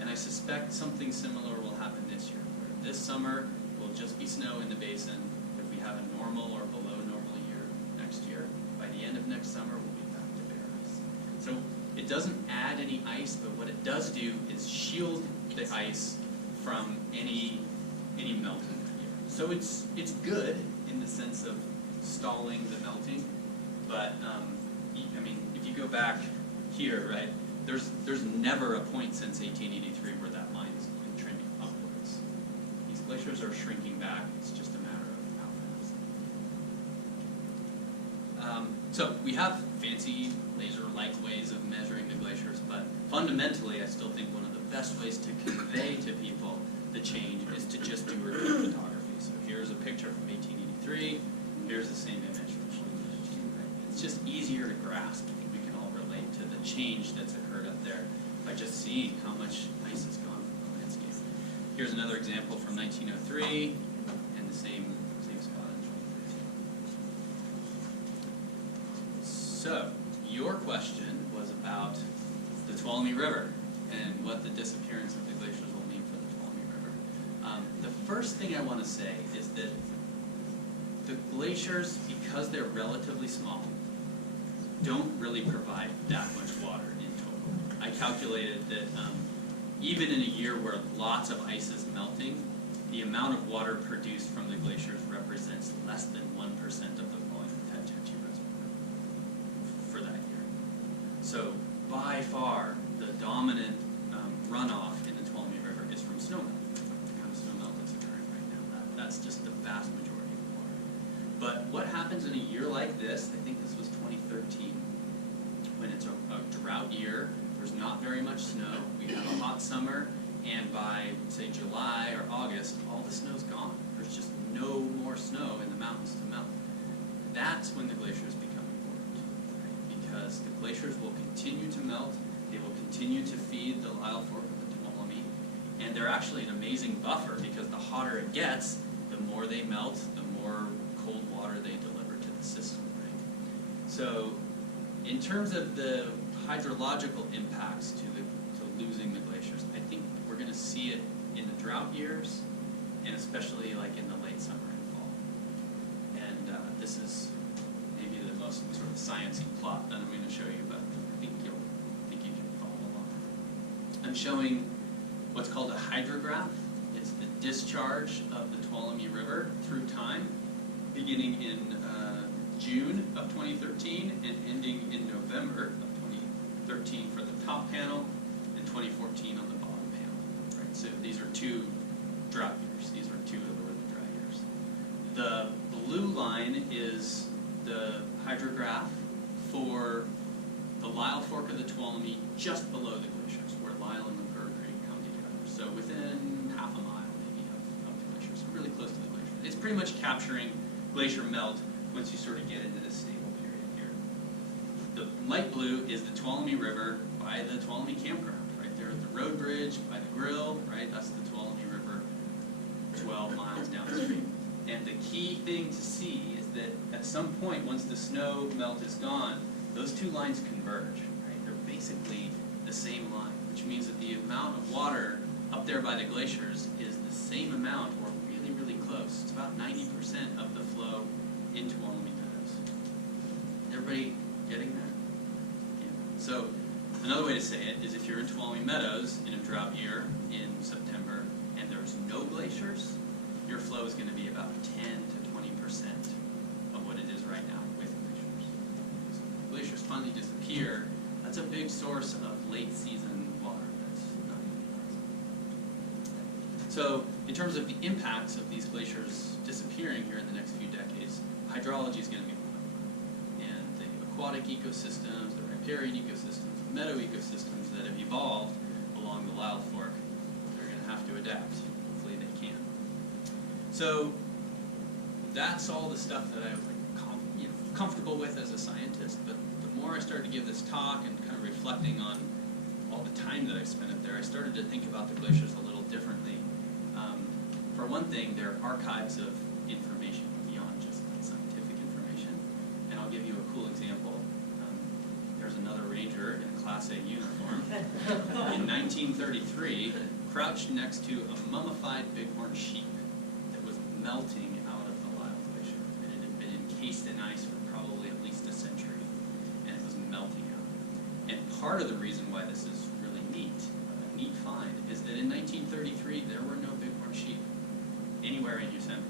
And I suspect something similar will happen this year, where this summer will just be snow in the basin. If we have a normal or below normal year next year, by the end of next summer we'll be back to bare ice. So it doesn't add any ice, but what it does do is shield the ice from any melting. So it's good in the sense of stalling the melting, but I mean, if you go back here, right, there's never a point since 1883 where that line is trending upwards. These glaciers are shrinking back. It's just a matter of how fast. So we have fancy laser-like ways of measuring the glaciers, but fundamentally, I still think one of the best ways to convey to people the change is to just do repeat photography. So here's a picture from 1883. Here's the same image from 2015. Right? It's just easier to grasp. I think we can all relate to the change that's occurred up there by just seeing how much ice has gone from the landscape. Here's another example from 1903, and the same spot in 2015. So your question was about the Tuolumne River and what the disappearance of the glaciers will mean for the Tuolumne River. The first thing I want to say is that the glaciers, because they're relatively small, don't really provide that much water in total. I calculated that even in a year where lots of ice is melting, the amount of water produced from the glaciers represents less than 1% of the volume of Hetchetchee Reservoir for that year. So by far, the dominant runoff in the Tuolumne River is from snowmelt. The kind of snowmelt that's occurring right now. That's just the vast majority of the water. But what happens in a year like this, I think this was 2013, when it's a drought year, there's not very much snow, we have a hot summer, and by, say, July or August, all the snow's gone. There's just no more snow in the mountains to melt. That's when the glaciers become important, right? Because the glaciers will continue to melt, they will continue to feed the Lyell Fork of the Tuolumne, and they're actually an amazing buffer because the hotter it gets, the more they melt, the more cold water they deliver to the system, right? So, in terms of the hydrological impacts to losing the glaciers, I think we're going to see it in the drought years, and especially like in the late summer and fall. And this is maybe the most sort of sciencey plot that I'm going to show you, but I think you can follow along. I'm showing what's called a hydrograph. It's the discharge of the Tuolumne River through time, beginning in June of 2013 and ending in November of 2013 for the top panel and 2014 on the bottom panel. Right? So these are two drought years. These are two of the really dry years. The blue line is the hydrograph for the Lyell Fork of the Tuolumne just below the glaciers, where Lyell and McClure Creek come together. So within half a mile maybe of the glaciers, so really close to the glacier. It's pretty much capturing glacier melt once you sort of get into this stable period here. The light blue is the Tuolumne River by the Tuolumne campground, right there at the road bridge, by the grill, right? That's the Tuolumne River 12 miles down the street. And the key thing to see is that at some point, once the snow melt is gone, those two lines converge, right? They're basically the same line, which means that the amount of water up there by the glaciers is the same amount or really, really close. It's about 90% of the flow into Tuolumne Meadows. Everybody getting there? Yeah. So another way to say it is if you're in Tuolumne Meadows in a drought year in September and there's no glaciers, your flow is going to be about 10 to 20% of what it is right now with glaciers. So if the glaciers finally disappear, that's a big source of late season water that's not going to be present. So in terms of the impacts of these glaciers disappearing here in the next few decades, hydrology is going to be one of them. And the aquatic ecosystems, the riparian ecosystems, meadow ecosystems that have evolved along the Lyell Fork. They're going to have to adapt. Hopefully they can. So that's all the stuff that I was comfortable with as a scientist, but the more I started to give this talk and kind of reflecting on all the time that I spent up there, I started to think about the glaciers a little differently. For one thing, they're archives of information beyond just scientific information, and I'll give you a cool example. There's another ranger in a Class A uniform in 1933, crouched next to a mummified Bighorn sheep that was melting out of the Lyell Glacier, and it had been encased in ice for probably at least a century, and it was melting out. And part of the reason why this is really neat, a neat find, is that in 1933 there were no Bighorn sheep anywhere in Yosemite.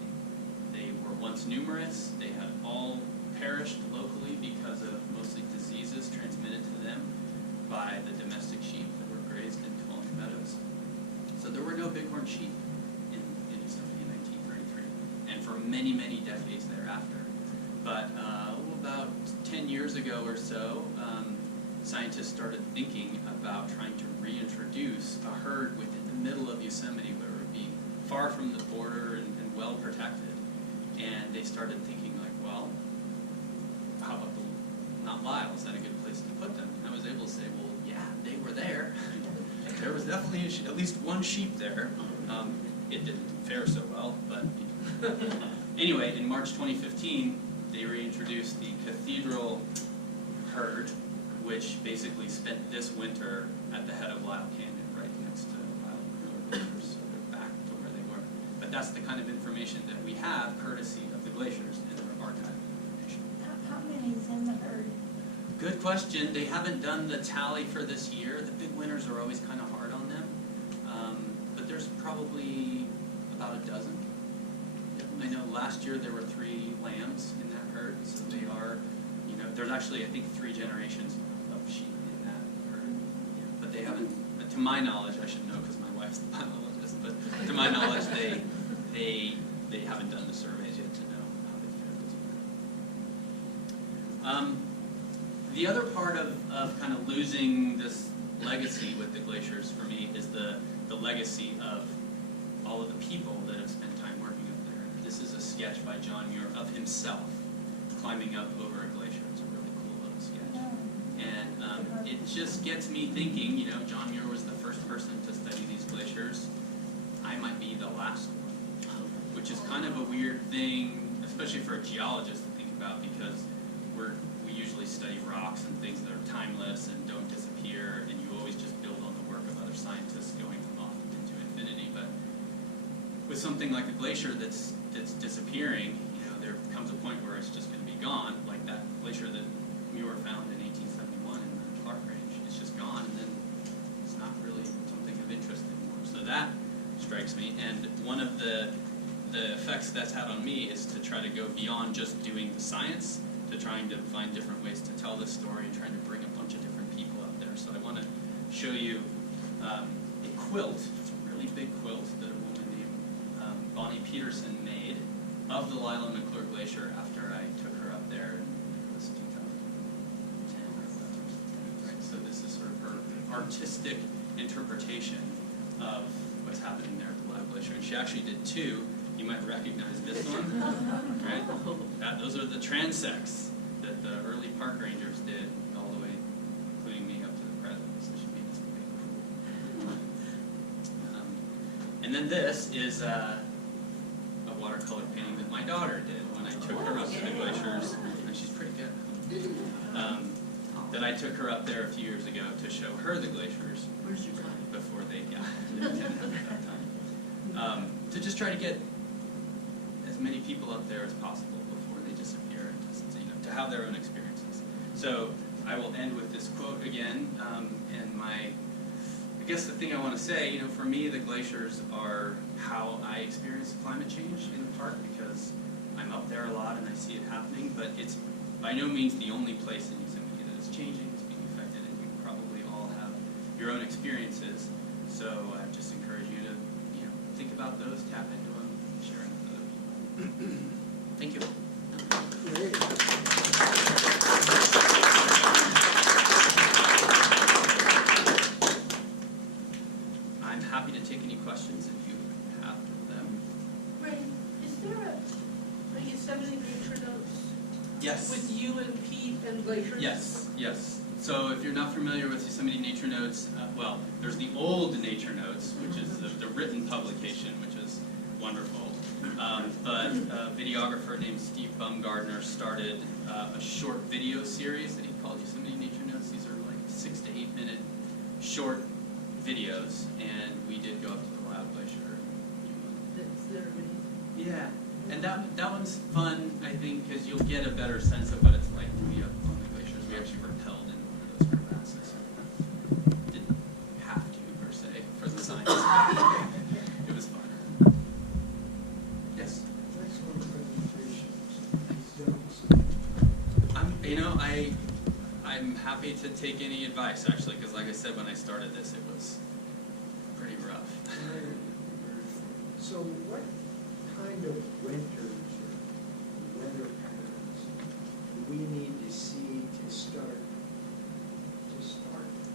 They were once numerous. They had all perished locally because of mostly diseases transmitted to them by the domestic sheep that were grazed in Tuolumne Meadows. So there were no Bighorn sheep in Yosemite in 1933, and for many, many decades thereafter. But about 10 years ago or so, scientists started thinking about trying to reintroduce a herd within the middle of Yosemite where it would be far from the border and well protected. And they started thinking like, well, how about not Lyell? Is that a good place to put them? And I was able to say, well, yeah, they were there. There was definitely at least one sheep there. It didn't fare so well, but anyway, in March 2015, they reintroduced the Cathedral herd, which basically spent this winter at the head of Lyell Canyon, right next to Lyell and McClure Glaciers, so they're back to where they were. But that's the kind of information that we have courtesy of the glaciers in their archive information. How many's in the herd? Good question. They haven't done the tally for this year. The big winters are always kind of hard on them. But there's probably about a dozen. I know last year there were 3 lambs in that herd, so they are, there's actually, I think, 3 generations of sheep in that herd. But they haven't, to my knowledge, I should know because my wife's the biologist, but to my knowledge, they haven't done the surveys yet to know how they fared this winter. The other part of kind of losing this legacy with the glaciers for me is the legacy of all of the people that have spent time working up there. This is a sketch by John Muir of himself climbing up over a glacier. It's a really cool little sketch. And it just gets me thinking, John Muir was the first person to study these glaciers. I might be the last one, which is kind of a weird thing, especially for a geologist to think about, because we usually study rocks and things that are timeless and don't disappear, and you always just build on the work of other scientists going off into infinity. But with something like a glacier that's disappearing, there comes a point where it's just going to be gone, like that glacier that Muir found in 1871 in the Clark Range. It's just gone, and then it's not really something of interest anymore. So that strikes me, and one of the effects that's had on me is to try to go beyond just doing the science to trying to find different ways to tell this story and trying to bring a bunch of different people up there. So I want to show you a quilt. It's a really big quilt that a woman named Ollie Peterson made of the Lyell and McClure Glacier after I took her up there in 2010 or whatever. Right? So this is sort of her artistic interpretation of what's happening there at the Lyell Glacier. And she actually did 2. You might recognize this one, right? Those are the transects that the early park rangers did, all the way, including me, up to the present. So she made this big cool. And then this is a watercolor painting that my daughter did when I took her up to the glaciers, and she's pretty good. That I took her up there a few years ago to show her the glaciers. Where's your daughter? Before they, didn't at that time. To just try to get as many people up there as possible before they disappear, and just, to have their own experiences. So I will end with this quote again, and I guess the thing I want to say, for me the glaciers are how I experience climate change in the park, because I'm up there a lot and I see it happening, but it's by no means the only place in Yosemite that is changing, it's being affected, and you probably all have your own experiences. So I just encourage you to think about those, tap into them, share them with other people. Thank you. Great. Yes. With you and Pete and Glaciers? Yes, yes. So if you're not familiar with Yosemite Nature Notes, well, there's the old Nature Notes, which is the written publication, which is wonderful. But a videographer named Steve Bumgardner started a short video series that he called Yosemite Nature Notes. These are like 6 to 8 minute short videos, and we did go up to the Lyell Glacier. That's their video. Yeah, and that one's fun, I think, because you'll get a better sense of what it's like to be up on the glaciers. We actually rappelled in one of those crevasses. Didn't have to, per se, for the science. It was fun. Yes? Excellent presentation. I'm happy to take any advice, actually, because like I said, when I started this, it was pretty rough. So what kind of winters or weather patterns do we need to see to start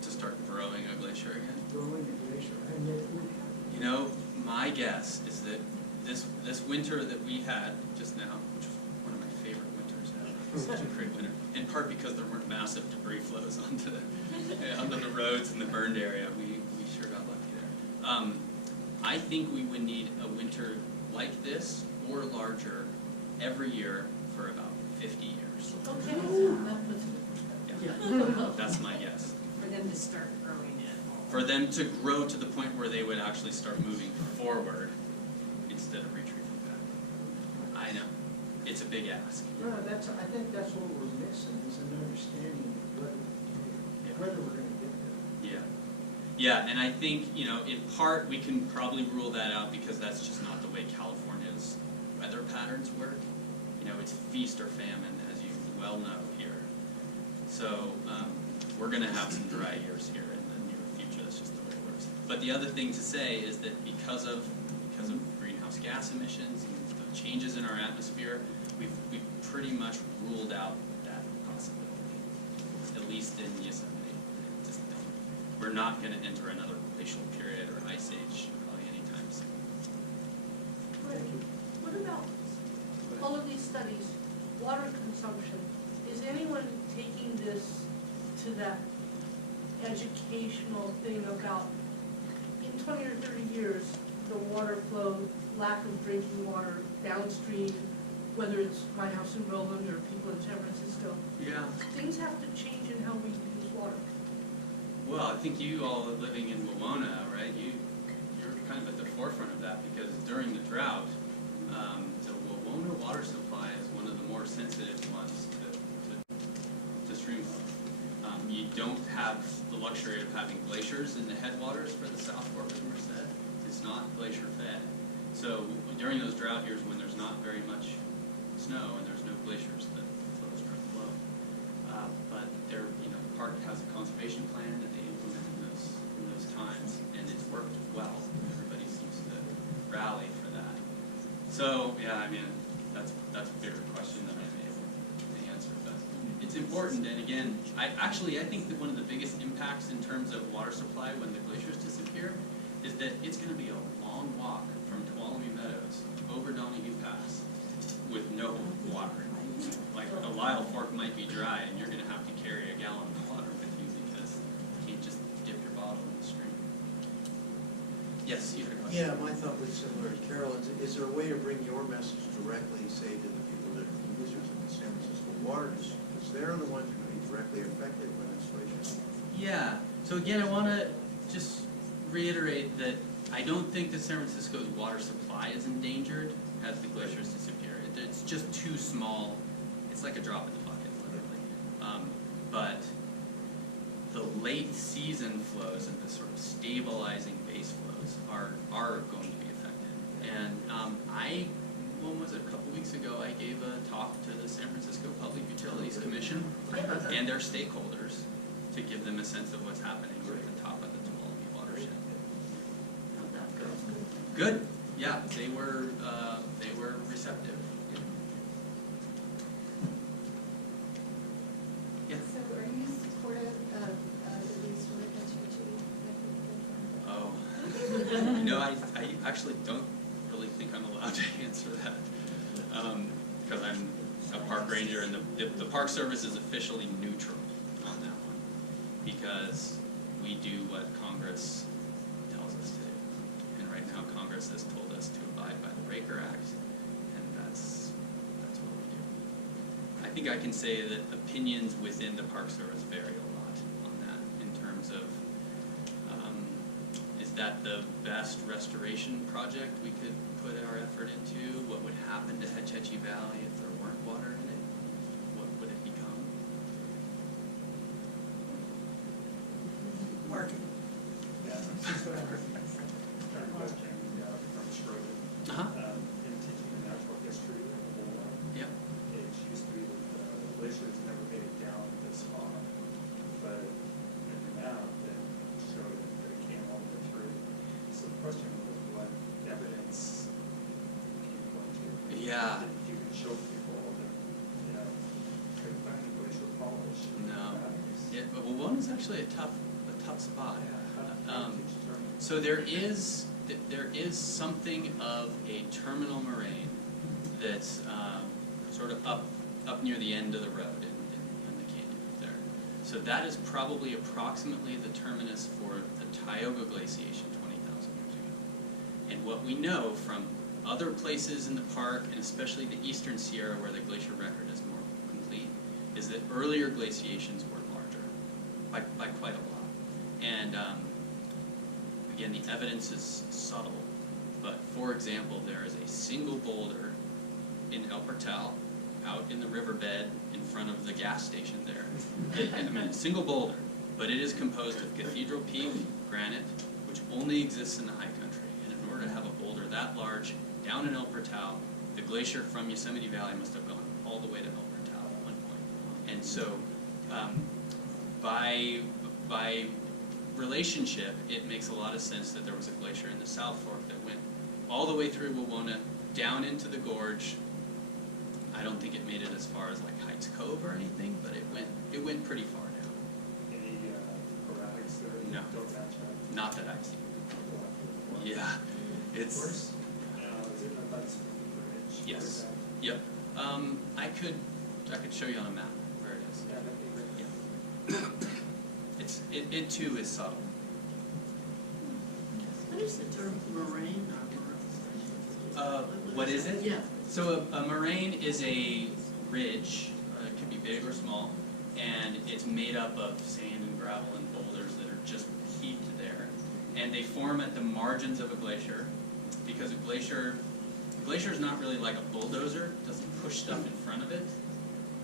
To start growing a glacier again. growing a glacier? And it would happen. You know, my guess is that this winter that we had just now, which was one of my favorite winters ever, such a great winter, in part because there weren't massive debris flows onto the roads in the burned area. We sure got lucky there. I think we would need a winter like this or larger every year for about 50 years. Okay, that puts it in perspective. Yeah. That's my guess. For them to start growing it. For them to grow to the point where they would actually start moving forward instead of retreating back. I know, it's a big ask. No, I think that's what we're missing, is an understanding of whether we're gonna get there. Yeah. Yeah, and I think, you know, in part we can probably rule that out because that's just not the way California's weather patterns work. You know, it's feast or famine, as you well know here. So we're going to have some dry years here in the near future. That's just the way it works. But the other thing to say is that because of greenhouse gas emissions and the changes in our atmosphere, we've pretty much ruled out that possibility, at least in Yosemite. We're not going to enter another glacial period or ice age probably anytime soon. What about all of these studies, water consumption? Is anyone taking this to that educational thing about in 20 or 30 years, the water flow, lack of drinking water downstream, whether it's my house in Roland or people in San Francisco? Yeah. Things have to change in how we use water. Well, I think you all living in Wawona, right? You're kind of at the forefront of that because during the drought, the Wawona water supply is one of the more sensitive ones to stream flow. You don't have the luxury of having glaciers in the headwaters for the South Fork of Merced. It's not glacier fed. So during those drought years when there's not very much snow and there's no glaciers, the flows don't flow. But there, you know, the park has a conservation plan that they implement in those times, and it's worked well. Everybody seems to rally for that. So yeah, I mean, that's a bigger question than I'm able to answer, but it's important. And again, I think that one of the biggest impacts in terms of water supply when the glaciers disappear is that it's going to be a long walk from Tuolumne Meadows over Donahue Pass with no water. Like the Lyell Fork might be dry, and you're going to have to carry a gallon of water with you because you can't just dip your bottle in the stream. Yes, you had a question. Yeah, my thought was similar to Carolyn's. Is there a way to bring your message directly, say, to the people that are users of the San Francisco water district? Because they're the ones who are going to be directly affected by this glacier. Yeah. So again, I want to just reiterate that I don't think that San Francisco's water supply is endangered as the glaciers disappear. It's just too small. It's like a drop in the bucket, literally. But the late season flows and the sort of stabilizing base flows are going to be affected. And when was it, a couple weeks ago, I gave a talk to the San Francisco Public Utilities Commission and their stakeholders to give them a sense of what's happening at the top of the Tuolumne watershed. Good. Yeah, they were receptive. Yeah. So are you supportive of the resort retreat? Oh. No, I actually don't really think I'm allowed to answer that because I'm a park ranger, and the Park Service is officially neutral on that one, because we do what Congress tells us to do. And right now, Congress has told us to abide by the Raker Act, and that's what we do. I think I can say that opinions within the Park Service vary a lot on that, in terms of, is that the best restoration project we could put our effort into? What would happen to Hetch Hetchy Valley if there weren't water in it? What would it become? Market. Yeah, that's what I heard. Question from Schroeder. In teaching the natural history of the world, Yep. it used to be that the glaciers never made it down this far, but in the map that showed that it came all the way through. So the question was, what evidence can you point to? Yeah. That you can show people that, couldn't find the glacial polish? No. Yeah, but one is actually a tough spot. How did you determine? So there is something of a terminal moraine that's sort of up near the end of the road in the canyon up there. So that is probably approximately the terminus for the Tioga glaciation 20,000 years ago. And what we know from other places in the park, and especially the eastern Sierra where the glacier record is more complete, is that earlier glaciations were larger by quite a lot. And again, the evidence is subtle, but for example, there is a single boulder in El Portal out in the riverbed in front of the gas station there. A single boulder, but it is composed of Cathedral Peak granite, which only exists in the high country. And in order to have a boulder that large down in El Portal, the glacier from Yosemite Valley must have gone all the way to El Portal at one point. And so by relationship, it makes a lot of sense that there was a glacier in the South Fork that went all the way through Wawona, down into the gorge. I don't think it made it as far as like Heights Cove or anything, but it went pretty far down. Any erratics there? No. Don't match up? Not that I've seen. Yeah, it's Is it about bridge? yes. Yep. I could show you on a map where it is. Yeah, that'd be great. Yeah. It too is subtle. What is the term moraine or What is it? Yeah. So a moraine is a ridge. It can be big or small, and it's made up of sand and gravel and boulders that are just heaped there, and they form at the margins of a glacier, because a glacier is not really like a bulldozer. It doesn't push stuff in front of it.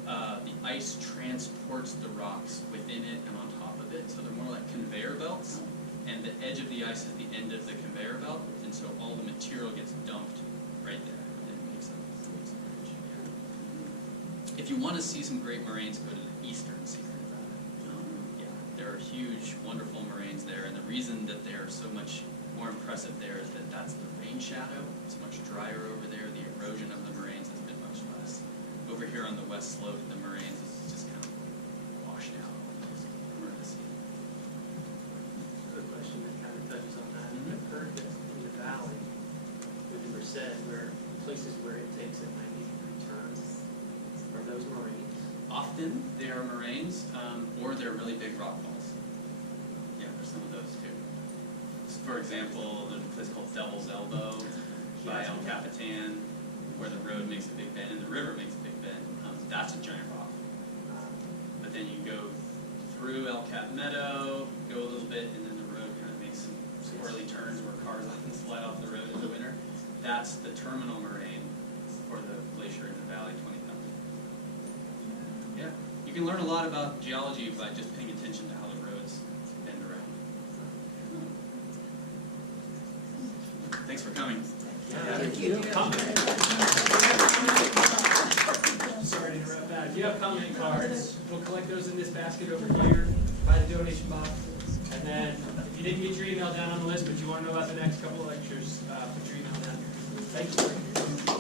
The ice transports the rocks within it and on top of it, so they're more like conveyor belts, and the edge of the ice is the end of the conveyor belt, and so all the material gets dumped right there, and it makes a ridge. Yeah. If you want to see some great moraines, go to the eastern Sierra Nevada. Yeah, there are huge, wonderful moraines there, and the reason that they are so much more impressive there is that that's the rain shadow. It's much drier over there. The erosion of the moraines has been much less. Over here on the west slope, the moraines is just kind of washed out. We're gonna see. Good question that kind of touches on that. Mhm. I've heard that in the valley, it was said where places where it takes at 90-degree turns are those moraines. Often they are moraines, or they're really big rock falls. Yeah, there's some of those too. For example, there's a place called Devil's Elbow by El Capitan, where the road makes a big bend and the river makes a big bend. That's a giant rock. But then you go through El Cap Meadow, go a little bit, and then the road kind of makes some swirly turns where cars often slide off the road in the winter. That's the terminal moraine for the glacier in the valley, 20,000. Yeah, you can learn a lot about geology by just paying attention to how the roads bend around. Thanks for coming. Thank you. Sorry to interrupt that. If you have comment cards, we'll collect those in this basket over here by the donation box. And then if you didn't get your email down on the list, but you want to know about the next couple of lectures, put your email down here. Thank you.